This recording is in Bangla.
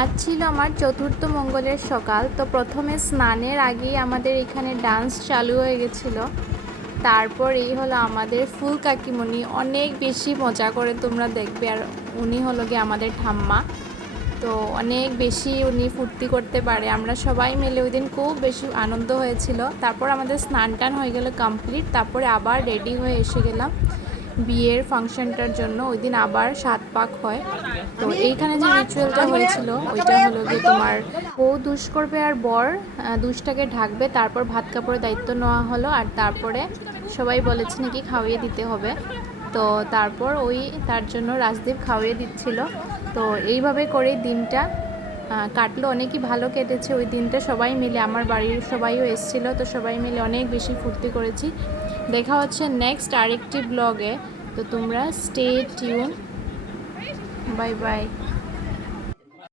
আজ ছিল আমার চতুর্থ মঙ্গলের সকাল। তো প্রথমে স্নানের আগেই আমাদের এখানে ডান্স চালু হয়ে গেছিলো। তারপর এই হলো আমাদের ফুল কাকিমণি, অনেক বেশি মজা করে তোমরা দেখবে। আর উনি হলো গিয়ে আমাদের ঠাম্মা, তো অনেক বেশি উনি ফুর্তি করতে পারে। আমরা সবাই মিলে ওই দিন খুব বেশি আনন্দ হয়েছিল। তারপর আমাদের স্নান টান হয়ে গেল কমপ্লিট। তারপরে আবার রেডি হয়ে এসে গেলাম বিয়ের ফাংশনটার জন্য। ওই দিন আবার 7 পাক হয়। তো এইখানে যে রিচুয়ালটা হয়েছিল ওইটা হলো গিয়ে তোমার বউ দুষ করবে আর বর দুষটাকে ঢাকবে, তারপর ভাত কাপড়ের দায়িত্ব নেওয়া হলো। আর তারপরে সবাই বলেছে নাকি খাওয়িয়ে দিতে হবে, তো তারপর ওই তার জন্য রাজদীপ খাওয়িয়ে দিচ্ছিল। তো এইভাবে করেই দিনটা কাটলো, অনেকই ভালো কেটেছে ওই দিনটা। সবাই মিলে, আমার বাড়ির সবাইও এসেছিলো, তো সবাই মিলে অনেক বেশি ফুর্তি করেছি। দেখা হচ্ছে নেক্সট আরেকটি ব্লগে, তো তোমরা স্টে টিউন। Bye bye.